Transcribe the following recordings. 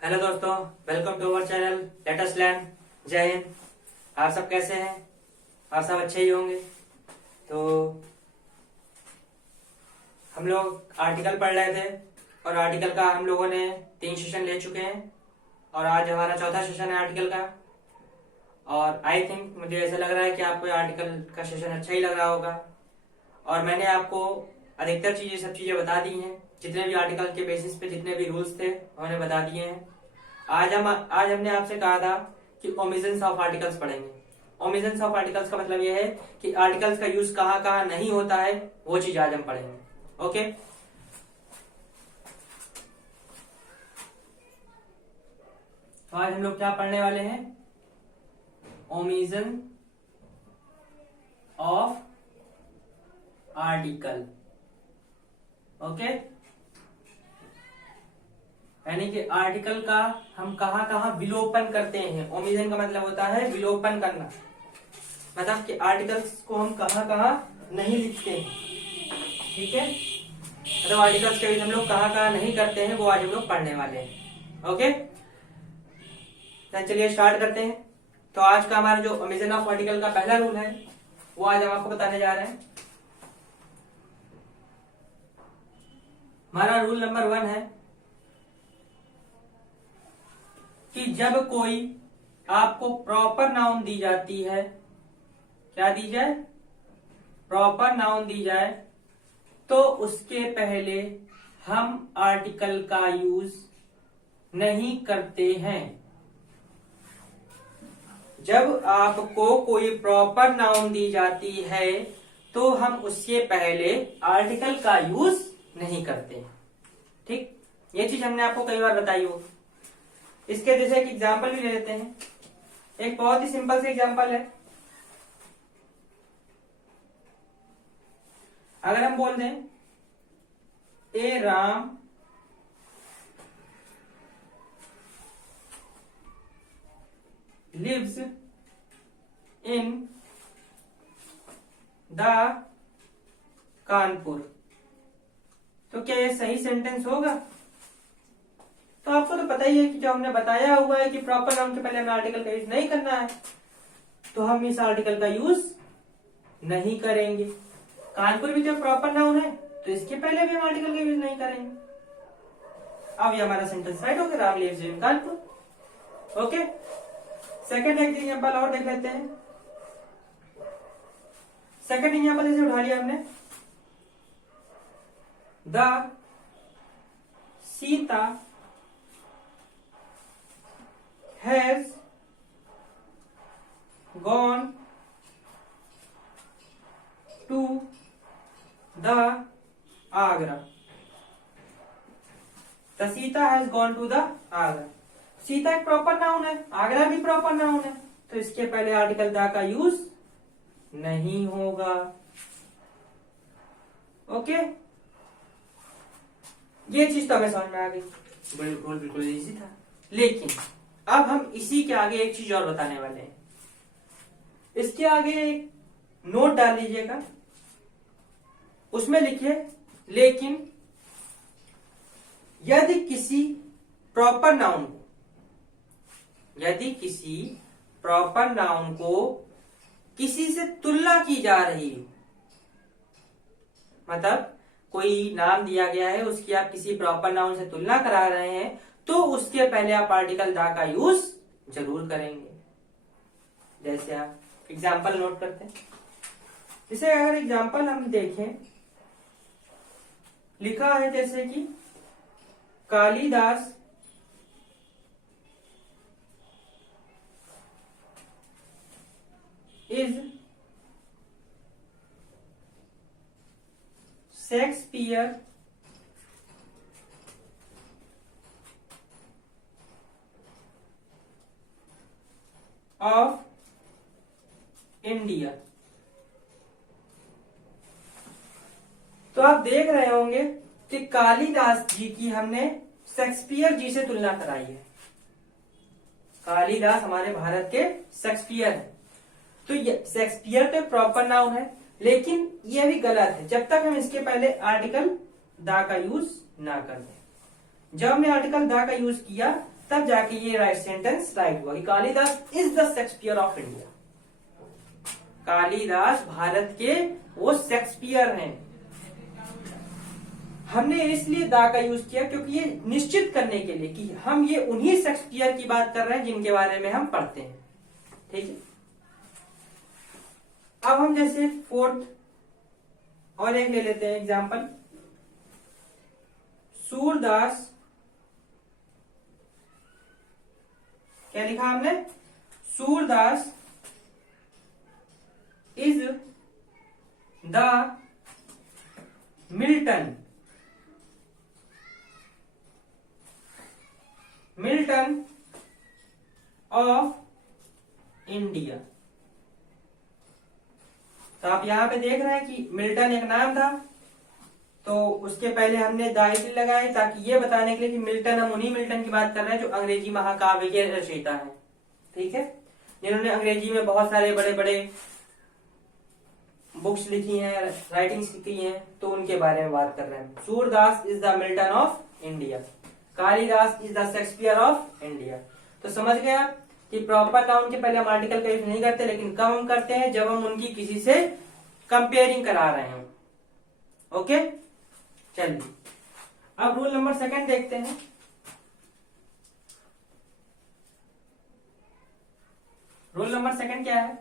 Hello दोस्तों, welcome to our channel let us learn. जय हिंद। आप सब कैसे हैं? आप सब अच्छे ही होंगे। तो हम लोग आर्टिकल पढ़ रहे थे और आर्टिकल का हम लोगों ने 3 सेशन ले चुके हैं और आज हमारा चौथा सेशन है आर्टिकल का। और आई थिंक मुझे ऐसा लग रहा है कि आपको आर्टिकल का सेशन अच्छा ही लग रहा होगा और मैंने आपको अधिकतर सब चीजें बता दी हैं। जितने भी आर्टिकल के बेसिस पे जितने भी रूल्स थे उन्होंने बता दिए हैं। आज हमने आपसे कहा था कि ओमिशंस ऑफ आर्टिकल्स पढ़ेंगे। ओमिशंस ऑफ आर्टिकल्स का मतलब यह है कि आर्टिकल्स का यूज कहां कहां नहीं होता है, वो चीज आज हम पढ़ेंगे। ओके, तो आज हम लोग क्या पढ़ने वाले हैं? Omission of article. ओके, यानी कि आर्टिकल का हम कहां कहां विलोपन करते हैं। ओमिशन का मतलब होता है विलोपन करना, मतलब कि आर्टिकल्स को हम कहां कहां नहीं लिखते हैं। ठीक है, मतलब आर्टिकल्स के बीच हम लोग कहां कहां नहीं करते हैं, वो आज हम लोग पढ़ने वाले हैं। ओके, तो चलिए स्टार्ट करते हैं। तो आज का हमारा जो ओमिशन ऑफ आर्टिकल का पहला रूल है वो आज हम आपको बताने जा रहे हैं। हमारा रूल नंबर 1 है कि जब कोई आपको प्रॉपर नाउन दी जाती है, क्या दी जाए? प्रॉपर नाउन दी जाए, तो उसके पहले हम आर्टिकल का यूज नहीं करते हैं। जब आपको कोई प्रॉपर नाउन दी जाती है तो हम उससे पहले आर्टिकल का यूज नहीं करते। ठीक, ये चीज हमने आपको कई बार बताई हो। इसके जैसे एक एग्जाम्पल भी ले लेते हैं। एक बहुत ही सिंपल सा एग्जाम्पल है। अगर हम बोल दें ए Ram lives in the Kanpur, तो क्या ये सही सेंटेंस होगा? तो आपको तो पता ही है कि जो हमने बताया हुआ है कि प्रॉपर नाउन के पहले हमें आर्टिकल का यूज नहीं करना है, तो हम इस आर्टिकल का यूज नहीं करेंगे। कानपुर भी जब प्रॉपर नाउन है तो इसके पहले भी हम आर्टिकल का यूज नहीं करेंगे। अब ये हमारा सेंटेंस राइट हो गया, Ram lives in Kanpur. Okay, second example और देख लेते हैं। सेकंड एग्जांपल जैसे उठा लिया हमने, the Sita has gone to the Agra. The Sita has gone to the Agra. Sita एक प्रॉपर नाउन है, आगरा भी प्रॉपर नाउन है, तो इसके पहले आर्टिकल दा का यूज नहीं होगा। ओके, ये चीज तो हमें समझ में आ गई। बिल्कुल बिल्कुल इजी था। लेकिन अब हम इसी के आगे एक चीज और बताने वाले हैं। इसके आगे एक नोट डाल लीजिएगा, उसमें लिखिए लेकिन यदि किसी प्रॉपर नाउन को किसी से तुलना की जा रही हो, मतलब कोई नाम दिया गया है, उसकी आप किसी प्रॉपर नाउन से तुलना करा रहे हैं, तो उसके पहले आप आर्टिकल दा का यूज जरूर करेंगे। जैसे आप एग्जाम्पल नोट करते हैं। इसे अगर एग्जाम्पल हम देखें, लिखा है जैसे कि Kalidas is Shakespeare of India। तो आप देख रहे होंगे कि कालिदास जी की हमने शेक्सपियर जी से तुलना कराई है। कालिदास हमारे भारत के शेक्सपियर है, तो ये शेक्सपियर तो प्रॉपर नाउन है, लेकिन ये भी गलत है जब तक हम इसके पहले आर्टिकल दा का यूज ना कर दें। जब हमने आर्टिकल दा का यूज किया तब जाके ये राइट सेंटेंस राइट हुआ कि Kalidas is the Shakespeare of India. Kalidas Bharat के वो शेक्सपियर हैं। हमने इसलिए दा का यूज किया क्योंकि ये निश्चित करने के लिए कि हम ये उन्हीं शेक्सपियर की बात कर रहे हैं जिनके बारे में हम पढ़ते हैं। ठीक है, अब हम जैसे फोर्थ और एक ले लेते हैं एग्जाम्पल। सूरदास, क्या लिखा हमने? Surdas is the Milton of India. तो आप यहां पे देख रहे हैं कि मिल्टन एक नाम था, तो उसके पहले हमने द इसलिए लगाए ताकि ये बताने के लिए कि मिल्टन, हम उन्हीं मिल्टन की बात कर रहे हैं जो अंग्रेजी महाकाव्य के रचयिता हैं। ठीक है, जिन्होंने अंग्रेजी में बहुत सारे बड़े बड़े बुक्स लिखी हैं, राइटिंग्स लिखी हैं, तो उनके बारे में बात कर रहे हैं। Surdas is the Milton of India, Kalidas is the Shakespeare of India. तो समझ गया कि प्रॉपर नाउन के पहले हम आर्टिकल का यूज नहीं करते, लेकिन कब हम करते हैं? जब हम उनकी किसी से कंपेयरिंग करा रहे हैं। ओके, चलिए अब रूल नंबर सेकंड देखते हैं। रूल नंबर सेकंड क्या है?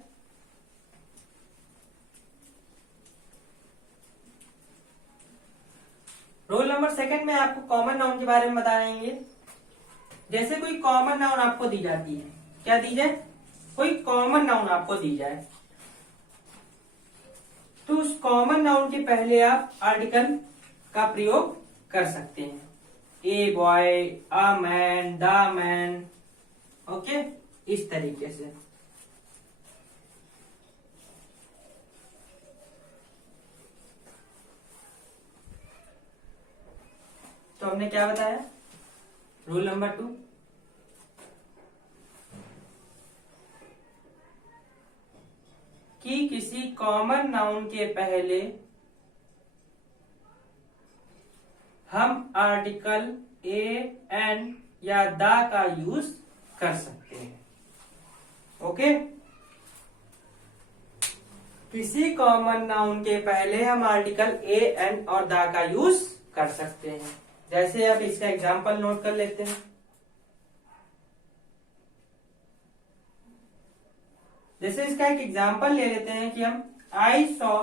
रूल नंबर सेकंड में आपको कॉमन नाउन के बारे में बताएंगे। जैसे कोई कॉमन नाउन आपको दी जाती है, क्या दी जाए? कोई कॉमन नाउन आपको दी जाए, तो उस कॉमन नाउन के पहले आप आर्टिकल का प्रयोग कर सकते हैं। A boy, a man, the man, okay, इस तरीके से। तो हमने क्या बताया? रूल नंबर 2, कि किसी कॉमन नाउन के पहले हम आर्टिकल ए, एन या द का यूज कर सकते हैं। ओके, किसी कॉमन नाउन के पहले हम आर्टिकल ए, एन और द का यूज कर सकते हैं। जैसे अब इसका एग्जांपल नोट कर लेते हैं। जैसे इसका एक एग्जांपल ले लेते हैं कि हम I saw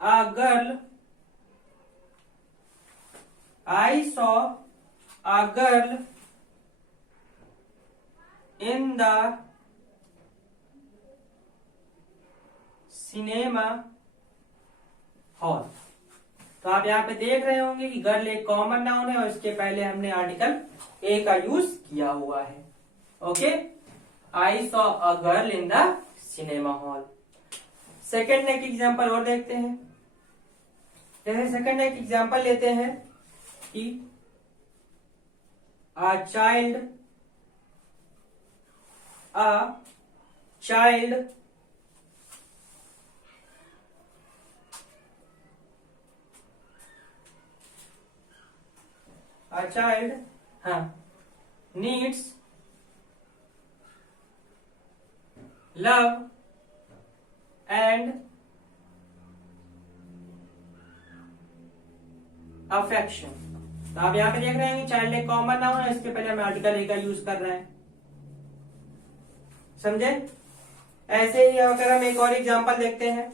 a girl, I saw a girl in the cinema hall. तो आप यहाँ पे देख रहे होंगे कि गर्ल एक कॉमन नाउन है और इसके पहले हमने आर्टिकल ए का यूज किया हुआ है। Okay, I saw a girl in the cinema hall. Second एक एग्जांपल और देखते हैं। जैसे सेकेंड एक एग्जांपल लेते हैं कि अ चाइल्ड हाँ needs love and affection। तो आप यहाँ पे देख रहे हैं कि चाइल्ड एक कॉमन नाउन है, इसके पहले हम आर्टिकल ए का यूज कर रहे हैं। समझे? ऐसे ही अगर हम एक और एग्जांपल देखते हैं,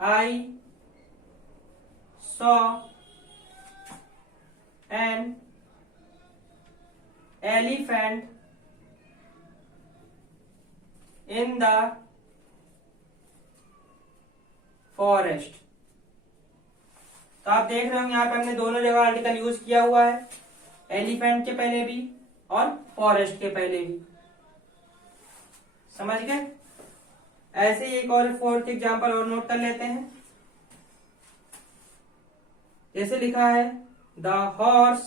I saw an elephant in the forest. तो आप देख रहे होंगे यहाँ पे हमने दोनों जगह आर्टिकल यूज किया हुआ है, एलिफेंट के पहले भी और फॉरेस्ट के पहले भी। समझ गए? ऐसे ही एक और फोर्थ एग्जांपल और नोट कर लेते हैं। जैसे लिखा है the horse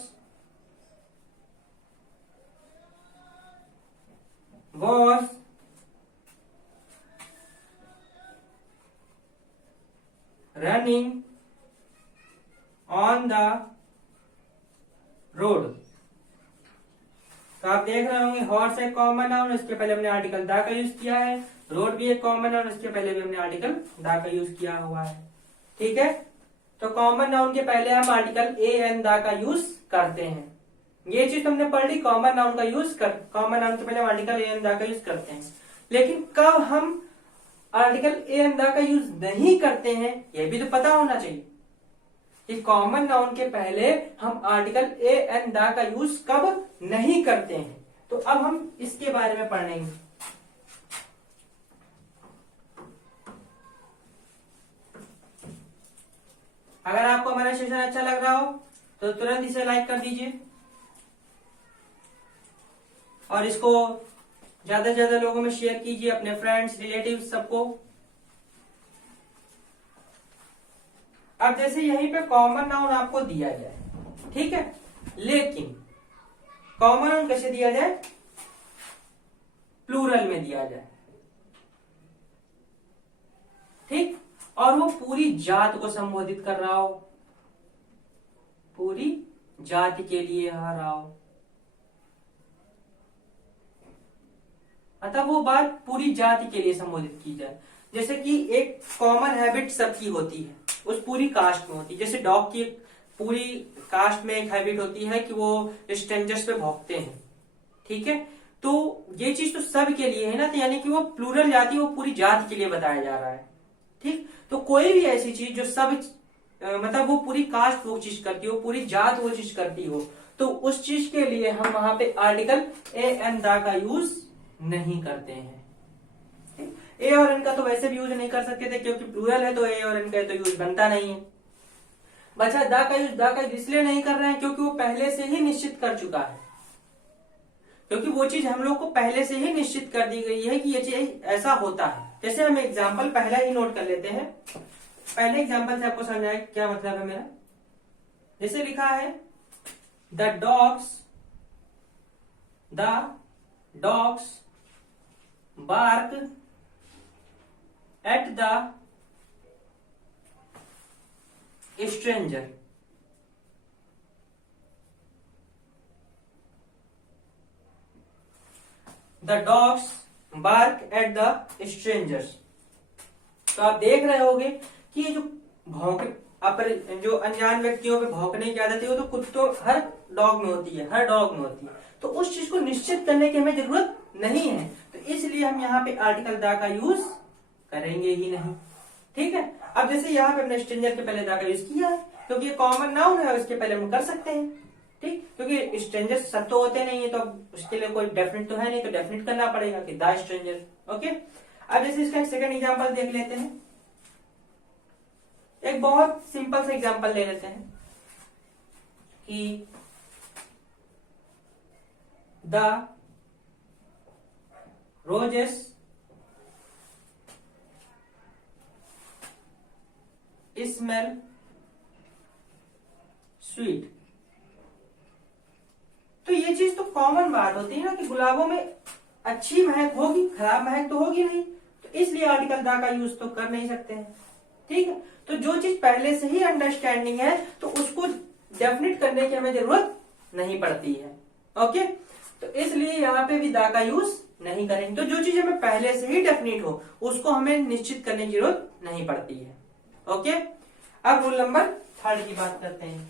was running running on the road. तो आप देख रहे होंगे हॉर्स एक कॉमन नाउन, उसके पहले हमने आर्टिकल द का यूज किया है। रोड भी एक कॉमन नाउन, उसके पहले भी हमने आर्टिकल द का यूज किया हुआ है। ठीक है, तो कॉमन नाउन के पहले हम आर्टिकल ए एन द का यूज करते हैं। ये चीज तुमने पढ़ ली, कॉमन नाउन का यूज कर, कॉमन नाउन के पहले हम आर्टिकल ए एन द का यूज करते हैं। लेकिन कब हम आर्टिकल ए एन द का यूज नहीं करते हैं, यह भी तो पता होना चाहिए कि कॉमन नाउन के पहले हम आर्टिकल ए एन द का यूज कब नहीं करते हैं। तो अब हम इसके बारे में पढ़ेंगे। अगर आपको हमारा सेशन अच्छा लग रहा हो तो तुरंत इसे लाइक कर दीजिए और इसको ज्यादा से ज्यादा लोगों में शेयर कीजिए, अपने फ्रेंड्स रिलेटिव सबको। अब जैसे यहीं पे कॉमन नाउन आपको दिया जाए, ठीक है, लेकिन कॉमन नाउन कैसे दिया जाए? प्लूरल में दिया जाए, ठीक, और वो पूरी जात को संबोधित कर रहा हो, पूरी जाति के लिए आ रहा हो, मतलब वो बात पूरी जाति के लिए संबोधित की जाए। जैसे कि एक कॉमन हैबिट सबकी होती है, उस पूरी कास्ट में होती है। जैसे डॉग की पूरी कास्ट में एक हैबिट होती है कि वो स्ट्रेंजर्स पे भौंकते हैं, ठीक है, तो ये चीज तो सब के लिए है ना, तो यानी कि वो प्लूरल जाति, वो पूरी जाति के लिए बताया जा रहा है, ठीक। तो कोई भी ऐसी चीज जो सब मतलब वो पूरी कास्ट वो चीज करती हो, पूरी जात वो चीज करती हो, तो उस चीज के लिए हम वहां पे आर्टिकल ए एन द का यूज नहीं करते हैं। ए और एन का तो वैसे भी यूज नहीं कर सकते थे क्योंकि प्लूरल है, तो ए और एन का तो यूज बनता नहीं है। बचा द का यूज इसलिए नहीं कर रहे हैं क्योंकि वो पहले से ही निश्चित कर चुका है, क्योंकि वो चीज हम लोग को पहले से ही निश्चित कर दी गई है कि ये चीज ऐसा होता है। जैसे हम एग्जाम्पल पहला ही नोट कर लेते हैं, पहले एग्जाम्पल से आपको समझ आए क्या मतलब है मेरा। जैसे लिखा है the dogs bark at the stranger। The dogs bark at the strangers। तो आप देख रहे होगे कि ये जो जो अनजान व्यक्तियों पे भौंकने की आदत है वो तो कुत्तों हर डॉग में होती है, हर डॉग में होती है, तो उस चीज को निश्चित करने की हमें जरूरत नहीं है, तो इसलिए हम यहाँ पे आर्टिकल द का यूज करेंगे ही नहीं, ठीक है। अब जैसे यहाँ पे हमने स्ट्रेंजर के पहले द का यूज किया है क्योंकि ये कॉमन नाउन है, उसके पहले हम कर सकते हैं, ठीक, क्योंकि स्ट्रेंजर सब तो होते नहीं है, तो अब उसके लिए कोई डेफिनेट तो है नहीं, तो डेफिनेट करना पड़ेगा कि द स्ट्रेंजर। ओके, अब जैसे इसका एक सेकंड एग्जाम्पल देख लेते हैं, एक बहुत सिंपल सा एग्जाम्पल ले लेते हैं कि द रोजेस स्मेल स्वीट। तो ये चीज तो कॉमन बात होती है ना कि गुलाबों में अच्छी महक होगी, खराब महक तो होगी नहीं, तो इसलिए आर्टिकल द का यूज तो कर नहीं सकते हैं, ठीक है। तो जो चीज पहले से ही अंडरस्टैंडिंग है तो उसको डेफिनेट करने की हमें जरूरत नहीं पड़ती है। ओके, तो इसलिए यहाँ पे भी द का यूज नहीं करेंगे। तो जो चीज हमें पहले से ही डेफिनेट हो उसको हमें निश्चित करने की जरूरत नहीं पड़ती है। ओके, अब रूल नंबर 3 की बात करते हैं।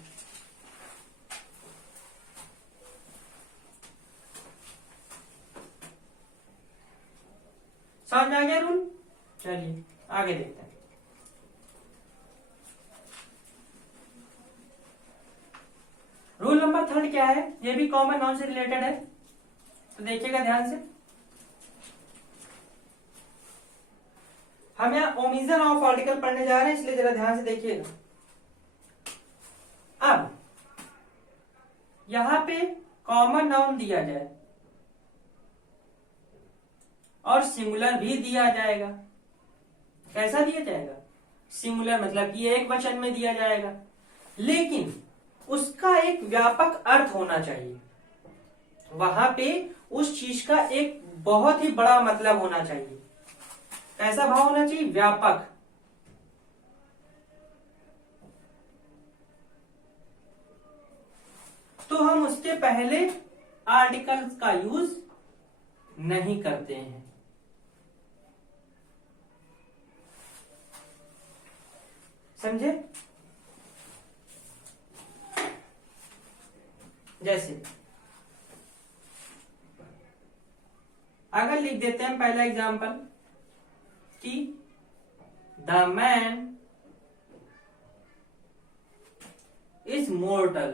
समझ में आ गया रूल? चलिए आगे देखते हैं। रूल नंबर 3 क्या है? ये भी कॉमन नाउन से रिलेटेड है, तो देखिएगा ध्यान से। हम यहाँ ओमिशन ऑफ आर्टिकल पढ़ने जा रहे हैं, इसलिए जरा ध्यान से देखिएगा। अब यहां पे कॉमन नाउन दिया जाए और सिंगुलर भी दिया जाएगा। कैसा दिया जाएगा? सिंगुलर मतलब कि एक वचन में दिया जाएगा, लेकिन उसका एक व्यापक अर्थ होना चाहिए। वहां पे उस चीज का एक बहुत ही बड़ा मतलब होना चाहिए। कैसा भाव होना चाहिए? व्यापक। तो हम उसके पहले आर्टिकल्स का यूज नहीं करते हैं। समझे? जैसे अगर लिख देते हैं पहला एग्जांपल कि द मैन इज मोर्टल,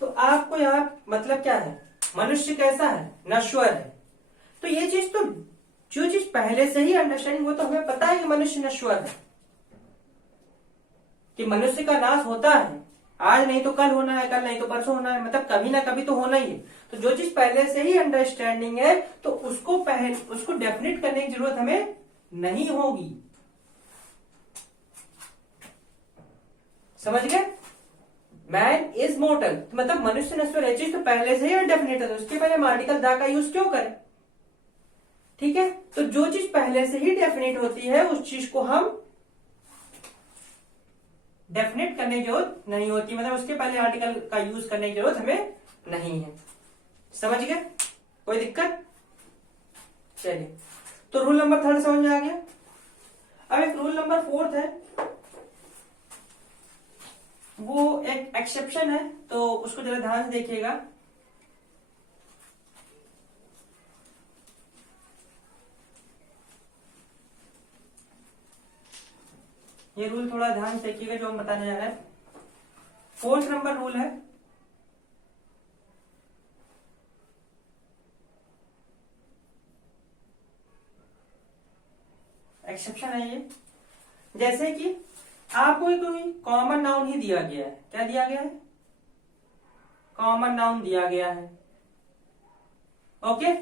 तो आपको यहां मतलब क्या है, मनुष्य कैसा है, नश्वर है। तो ये चीज तो जो चीज पहले से ही अंडरस्टैंडिंग, वो तो हमें पता है कि मनुष्य नश्वर है, कि मनुष्य का नाश होता है, आज नहीं तो कल होना है, कल नहीं तो परसों होना है, मतलब कभी ना कभी तो होना ही है। तो जो चीज पहले से ही अंडरस्टैंडिंग है तो उसको डेफिनेट करने की जरूरत हमें नहीं होगी। समझ गए? मैन इज मोर्टल मतलब मनुष्य नश्वर है, चीज तो पहले से ही अनडेफिनेट है, तो उसके पहले हम आर्टिकल द का यूज क्यों करें? ठीक है, तो जो चीज पहले से ही डेफिनेट होती है उस चीज को हम डेफिनेट करने की जरूरत नहीं होती, मतलब उसके पहले आर्टिकल का यूज करने की जरूरत हमें नहीं है। समझ गए? कोई दिक्कत? चलिए, तो रूल नंबर 3 समझ में आ गया। अब एक रूल नंबर 4 है, वो एक एक्सेप्शन है, तो उसको जरा ध्यान से देखिएगा। ये रूल थोड़ा ध्यान से देखिएगा जो हम बताने जा रहे हैं। 4th नंबर रूल है, एक्सेप्शन है ये। जैसे कि आपको कोई कॉमन नाउन ही दिया गया है, क्या दिया गया है? कॉमन नाउन दिया गया है, ओके,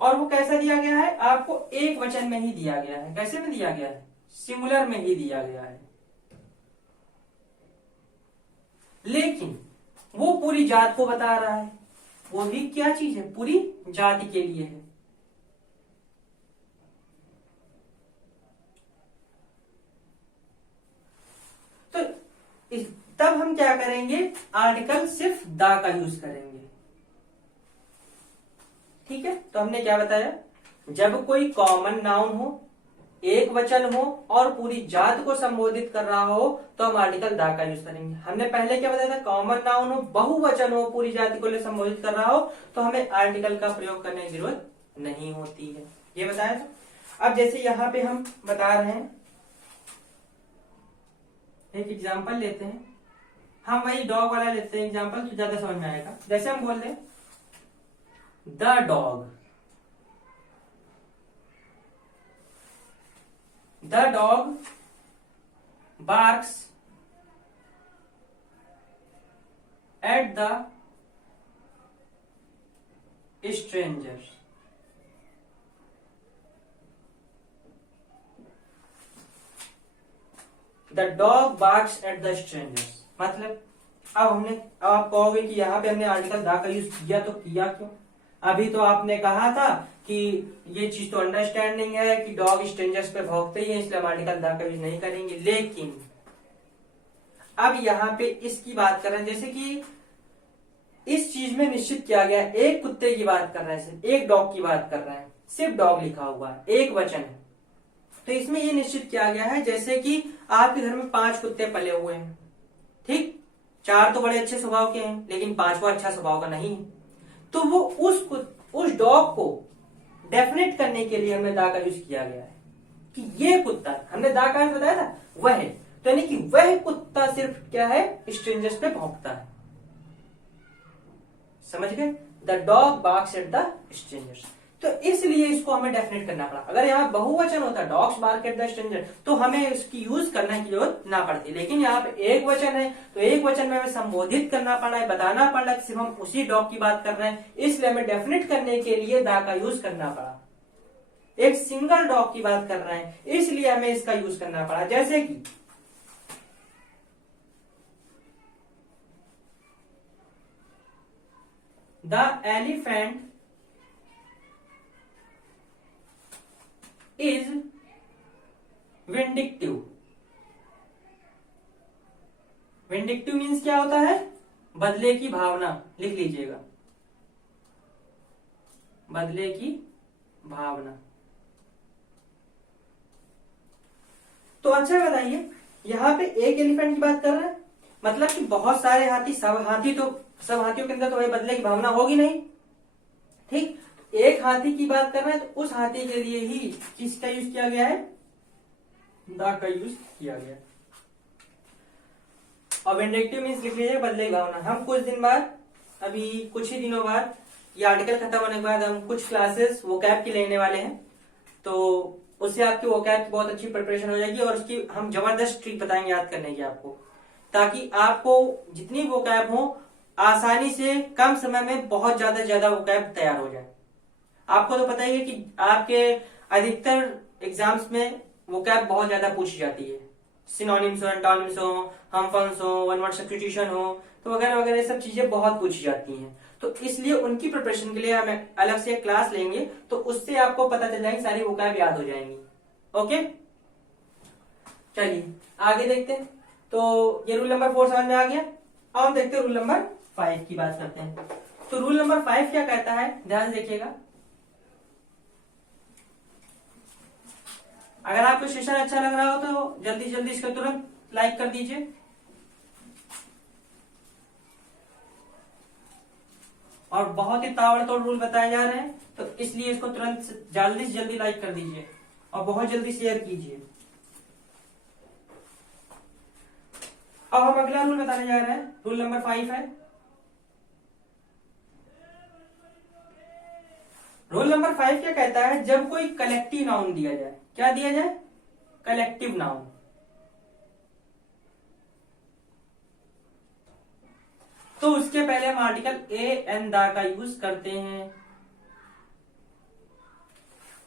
और वो कैसा दिया गया है? आपको एक वचन में ही दिया गया है। कैसे में दिया गया है? सिंगुलर में ही दिया गया है, लेकिन वो पूरी जात को बता रहा है। वो भी क्या चीज है? पूरी जाति के लिए है। तो तब हम क्या करेंगे? आर्टिकल सिर्फ द का यूज करेंगे। ठीक है, तो हमने क्या बताया? जब कोई कॉमन नाउन हो, एक वचन हो और पूरी जात को संबोधित कर रहा हो तो हम आर्टिकल द का यूज करेंगे। हमने पहले क्या बताया था? कॉमन नाउन हो, बहुवचन हो, पूरी जाति को संबोधित कर रहा हो तो हमें आर्टिकल का प्रयोग करने की जरूरत नहीं होती है, ये बताया था। अब जैसे यहां पे हम बता रहे हैं, एक एग्जाम्पल लेते हैं, हम वही डॉग वाला लेते हैं एग्जाम्पल, तो ज्यादा समझ में आएगा। जैसे हम बोल रहे the dog, the dog barks eight the stranger. The dog barks at the strangers, मतलब अब आप कहोगे कि यहाँ पे हमने आर्टिकल द का यूज किया, तो किया क्यों? अभी तो आपने कहा था कि ये चीज तो अंडरस्टैंडिंग है कि डॉग स्ट्रेंजर्स पे भौंकते ही है, इसलिए हम आर्टिकल द का यूज नहीं करेंगे। लेकिन अब यहाँ पे इसकी बात कर रहे हैं, जैसे कि इस चीज में निश्चित किया गया, एक कुत्ते की बात कर रहे हैं, सिर्फ एक डॉग की बात कर रहे हैं, सिर्फ डॉग लिखा हुआ है, एक वचन है। तो इसमें ये निश्चित किया गया है जैसे कि आपके घर में 5 कुत्ते पले हुए हैं, ठीक, 4 तो बड़े अच्छे स्वभाव के हैं लेकिन 5वां अच्छा स्वभाव का नहीं है। तो वो उस डॉग को डेफिनेट करने के लिए हमने दा का यूज किया गया है कि ये कुत्ता, हमने दा का यूज बताया था, वह है, तो यानी कि वह कुत्ता सिर्फ क्या है? स्ट्रेंजर्स पे भौंकता है। समझ गए? The dog barks at the strangers, तो इसलिए इसको हमें डेफिनेट करना पड़ा। अगर यहाँ बहुवचन होता dogs bark at the stranger तो हमें इसकी यूज करने की जरूरत ना पड़ती, लेकिन यहाँ पे एक वचन है तो एक वचन में हमें संबोधित करना पड़ा है, बताना पड़ा है कि सिर्फ हम उसी डॉग की बात कर रहे हैं, इसलिए हमें डेफिनेट करने के लिए दा का यूज करना पड़ा। एक सिंगल डॉग की बात कर रहे हैं इसलिए हमें इसका यूज करना पड़ा। जैसे कि the elephant is vindictive, vindictive means क्या होता है? बदले की भावना, लिख लीजिएगा, बदले की भावना। तो अच्छा बताइए, यहाँ पे एक एलिफेंट की बात कर रहे हैं, मतलब कि बहुत सारे हाथी, सब हाथियों के अंदर तो भाई बदले की भावना होगी नहीं, ठीक। एक हाथी की बात कर रहे हैं तो उस हाथी के लिए ही किसका यूज किया गया है? द का यूज किया गया। और विंडिक्टिव मीन्स लिख लीजिए बदले की भावना। हम कुछ दिन बाद, अभी कुछ ही दिनों बाद, ये आर्टिकल खत्म होने के बाद हम कुछ क्लासेस वोकैब की लेने वाले हैं, तो उससे आपकी वोकैब की बहुत अच्छी प्रिपरेशन हो जाएगी और उसकी हम जबरदस्त ट्रिक बताएंगे याद करने की आपको, ताकि आपको जितनी वोकैब हो आसानी से कम समय में बहुत ज्यादा वोकैब तैयार हो जाए। आपको तो पता ही है कि आपके अधिकतर एग्जाम्स में वोकैब बहुत ज्यादा पूछी जाती है, सिनोनिम्स हो, एंटोनिम्स हो, हमफन्स हो, वन वर्ड सब्स्टिट्यूशन हो, तो वगैरह वगैरह सब चीजें बहुत पूछी जाती हैं। तो इसलिए उनकी प्रिपरेशन के लिए हम अलग से क्लास लेंगे, तो उससे आपको पता चल जाएगी, सारी वोकैब याद हो जाएंगी। ओके, चलिए आगे देखते हैं। तो ये रूल नंबर 4 समझ में आ गया। अब हम देखते हैं रूल नंबर 5 की बात करते हैं। तो रूल नंबर 5 क्या कहता है, ध्यान से देखिएगा। अगर आपको सेशन अच्छा लग रहा हो तो जल्दी जल्दी इसको तुरंत लाइक कर दीजिए, और बहुत ही ताबड़तोड़ रूल बताए जा रहे हैं, तो इसलिए इसको तुरंत जल्दी से जल्दी लाइक कर दीजिए और बहुत जल्दी शेयर कीजिए। अब हम अगला रूल बताने जा रहे हैं, रूल नंबर 5 है। रूल नंबर 5 क्या कहता है, जब कोई कलेक्टिव नाउन दिया जाए, क्या दिया जाए? कलेक्टिव नाउन, तो उसके पहले हम आर्टिकल ए एन दा का यूज करते हैं।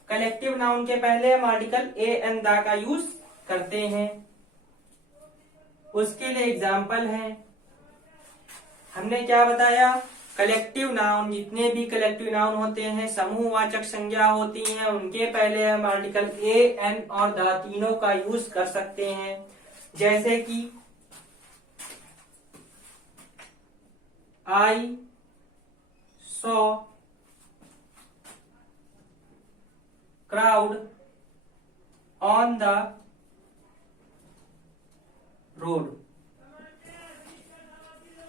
कलेक्टिव नाउन के पहले हम आर्टिकल ए एन दा का यूज करते हैं। उसके लिए एग्जाम्पल है, हमने क्या बताया, कलेक्टिव नाउन, जितने भी कलेक्टिव नाउन होते हैं, समूहवाचक संज्ञा होती हैं, उनके पहले हम आर्टिकल ए एन और द तीनों का यूज कर सकते हैं। जैसे कि I saw crowd on the road.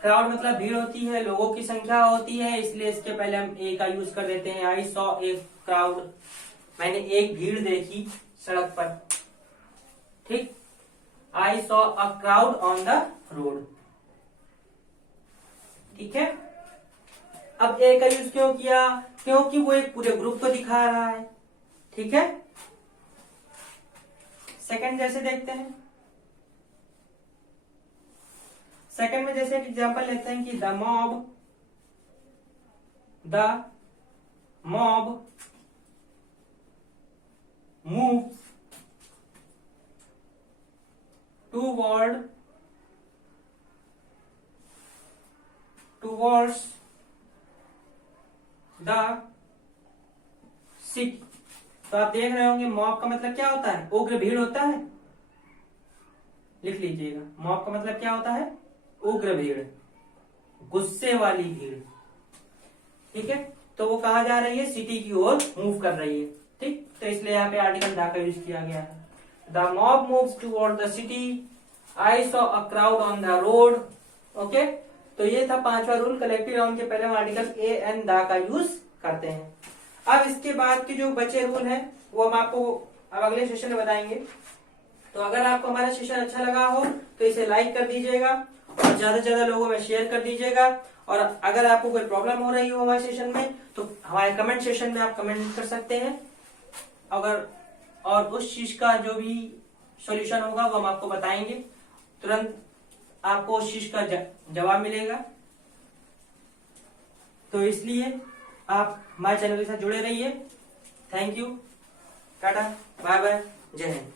Crowd मतलब भीड़ होती है, लोगों की संख्या होती है, इसलिए इसके पहले हम ए का यूज कर देते हैं। आई सॉ ए क्राउड, मैंने एक भीड़ देखी सड़क पर, ठीक। I saw a crowd on the road, ठीक है। अब ए का यूज क्यों किया? क्योंकि वो एक पूरे ग्रुप को दिखा रहा है, ठीक है। सेकंड जैसे देखते हैं, सेकंड में जैसे एक एग्जांपल लेते हैं कि the mob moves towards the city. तो आप देख रहे होंगे मॉब का मतलब क्या होता है? उग्र भीड़ होता है, लिख लीजिएगा। मॉब का मतलब क्या होता है? उग्र भीड़, गुस्से वाली भीड़, ठीक है। तो वो कहा जा रही है, सिटी की ओर मूव कर रही है, ठीक। तो इसलिए यहाँ पे आर्टिकल दा का यूज किया गया है। The mob moves toward the city, I saw a crowd on the road. Okay, तो ये था 5वां रूल, कलेक्टिव नाउन के पहले हम आर्टिकल ए एन दा का यूज करते हैं। अब इसके बाद के जो बचे रूल हैं वो हम आपको अब अगले सेशन में बताएंगे। तो अगर आपको हमारा सेशन अच्छा लगा हो तो इसे लाइक कर दीजिएगा और ज्यादा से ज्यादा लोगों में शेयर कर दीजिएगा। और अगर आपको कोई प्रॉब्लम हो रही हो हमारे सेशन में तो हमारे कमेंट सेशन में आप कमेंट कर सकते हैं। अगर और उस चीज का जो भी सॉल्यूशन होगा वो हम आपको बताएंगे, तुरंत आपको उस चीज का जवाब मिलेगा। तो इसलिए आप हमारे चैनल के साथ जुड़े रहिए। Thank you, tata, bye bye, जय हिंद।